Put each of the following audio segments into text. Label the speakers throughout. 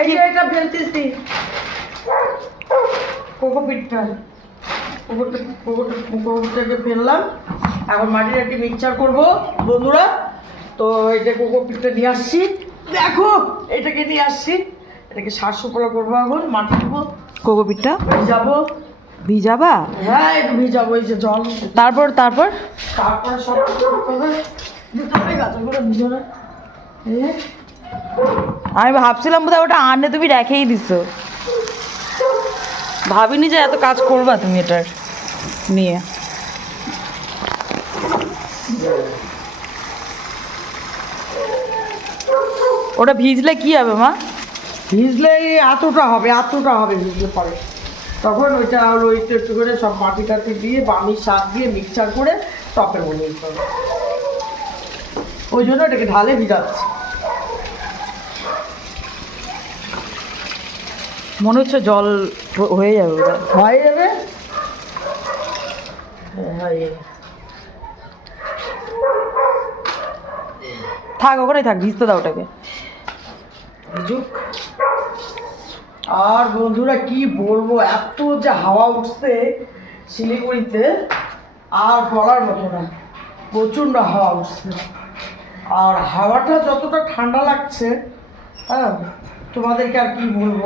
Speaker 1: এই যে এটা ফেললাম। এখন মাটির একটি মিক্সচার করব। বন্ধুরা তো যে নিয়ে আসছি। দেখো এটাকে নিয়ে আসছি। এটাকে শ্বাস উপলা করব এখন মাটি দেবো।
Speaker 2: পিঠটা?
Speaker 1: ভিজাবো।
Speaker 2: ভিজাবা?
Speaker 1: হ্যাঁ ভিজাবো এই যে জল।
Speaker 2: তারপর তারপর?
Speaker 1: তারপরে সব কিছু করতে হবে। গাছগুলো ভিজনে এই
Speaker 2: আমি ভাবছিলাম বোধহয় ওটা আনে তুমি রেখেই দিছো। ভাবিনি যে এত কাজ করবা তুমি এটার নিয়ে। ওটা ভিজলে কি হবে, মা?
Speaker 1: ভিজলে এতটা হবে এতটা হবে ভিজলে পরে। তখন ওইটা আর ওই একটু একটু করে সব মাটি টাটি দিয়ে বামির শাক দিয়ে মিক্সচার করে টপের মধ্যে ওই জন্য এটাকে ঢালে ভিজাচ্ছি।
Speaker 2: মনে হচ্ছে জল হয়ে যাবে ওটা
Speaker 1: হয়ে যাবে।
Speaker 2: থাক ওখানেই থাক ভিজতে দাও ওটাকে।
Speaker 1: ভিজুক। আর বন্ধুরা কি বলব এত যে হাওয়া উঠছে শিলিগুড়িতে আর বলার মতো না। প্রচণ্ড হাওয়া উঠছে। আর হাওয়াটা যতটা ঠান্ডা লাগছে হ্যাঁ তোমাদেরকে আর কি বলব?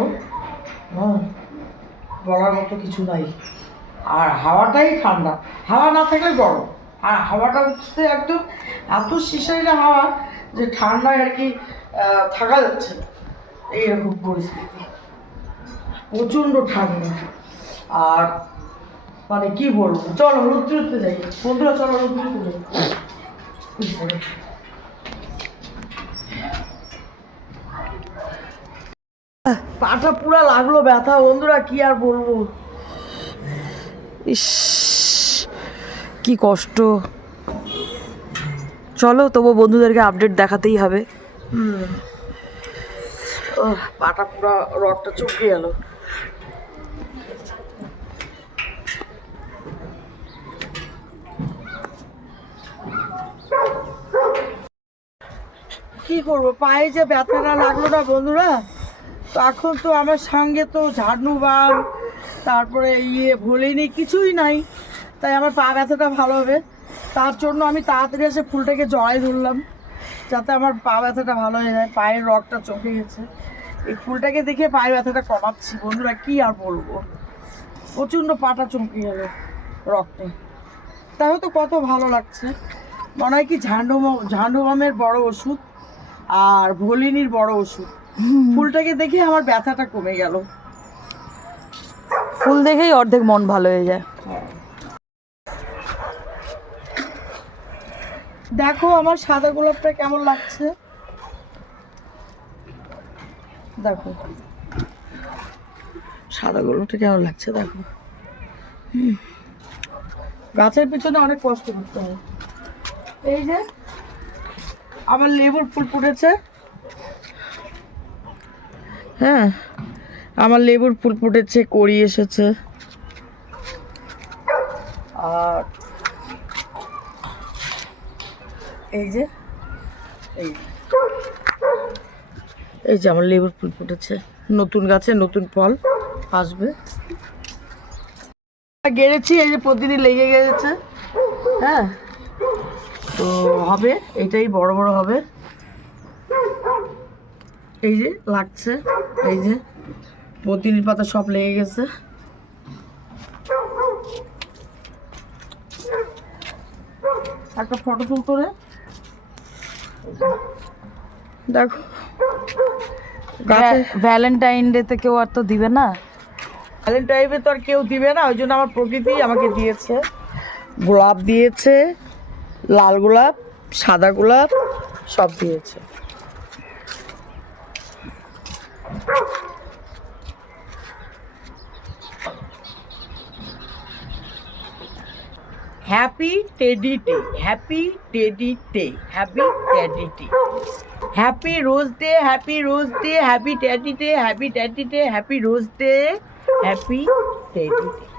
Speaker 1: বলার মতো কিছু নাই। আর হাওয়াটাই ঠান্ডা। হাওয়া না থাকলে গরম। আর হাওয়াটা হচ্ছে একদম এত শিশাইলা হাওয়া যে ঠান্ডায় আর কি থাকা যাচ্ছে এইরকম পরিস্থিতি। প্রচণ্ড ঠান্ডা। আর মানে কি বলব? চলো রুদ্র উঠতে যাই। বন্ধুরা, চলো রুদ্র উঠতে যাই। পাটা পুরা লাগল ব্যথা বন্ধুরা কি আর বলব?
Speaker 2: ইস কি কষ্ট। চলো তবু বন্ধুদেরকে আপডেট দেখাতেই হবে।
Speaker 1: পাটা পুরা রডটা চুকে গেল। কি করব পায়ে যে ব্যথাটা লাগল না বন্ধুরা? তো এখন তো আমার সঙ্গে তো ঝাড়ু বাম, তারপরে ইয়ে ভুলিনি, কিছুই নাই। তাই আমার পা ব্যথাটা ভালো হবে। তার জন্য আমি তাড়াতাড়ি এসে ফুলটাকে জড়াই ধরলাম, যাতে আমার পা ব্যথাটা ভালো হয়ে যায়। পায়ের রগটা চোখে গেছে। এই ফুলটাকে দেখে পায়ের ব্যথাটা কমাচ্ছি। বন্ধুরা, কি আর বলব? প্রচণ্ড পাটা চমকে গেল রক্তে। তাও তো কত ভালো লাগছে। মনে হয় কি ঝান্ডু ঝান্ডুবামের বড় ওষুধ আর ভলিনির বড় ওষুধ। ফুলটাকে দেখে আমার ব্যথাটা কমে গেল।
Speaker 2: ফুল দেখেই অর্ধেক মন ভালো হয়ে যায়।
Speaker 1: দেখো আমার সাদা গোলাপটা কেমন লাগছে? দেখো। সাদা গোলাপটা কেমন লাগছে দেখো। গাছের পিছনে অনেক কষ্ট করতে হয়। এই যে আমার লেবুর ফুল ফুটেছে। হ্যাঁ আমার লেবুর ফুল ফুটেছে কড়ি এসেছে। আর এই যে এই। এই যে আমার লেবুর ফুল ফুটেছে। নতুন গাছে নতুন ফল আসবে। গেড়েছি এই যে প্রতিদিন লেগে গেছে। হ্যাঁ তো হবে এটাই বড় বড় হবে। এই যে লাগছে। এই যে প্রতিদিন পাতা সব লেগে গেছে। একটা ফটো তুলতো রে দেখো।
Speaker 2: ভ্যালেন্টাইন ডেতে কেউ আর তো দিবে না।
Speaker 1: ভ্যালেন্টাইনে তো আর কেউ দিবে না ওই জন্য আমার প্রকৃতি আমাকে দিয়েছে। গোলাপ দিয়েছে লাল গোলাপ সাদা গোলাপ সব দিয়েছে। Happy teddy day happy teddy day happy teddy day happy rose day happy rose day happy teddy day happy teddy day happy rose day happy teddy day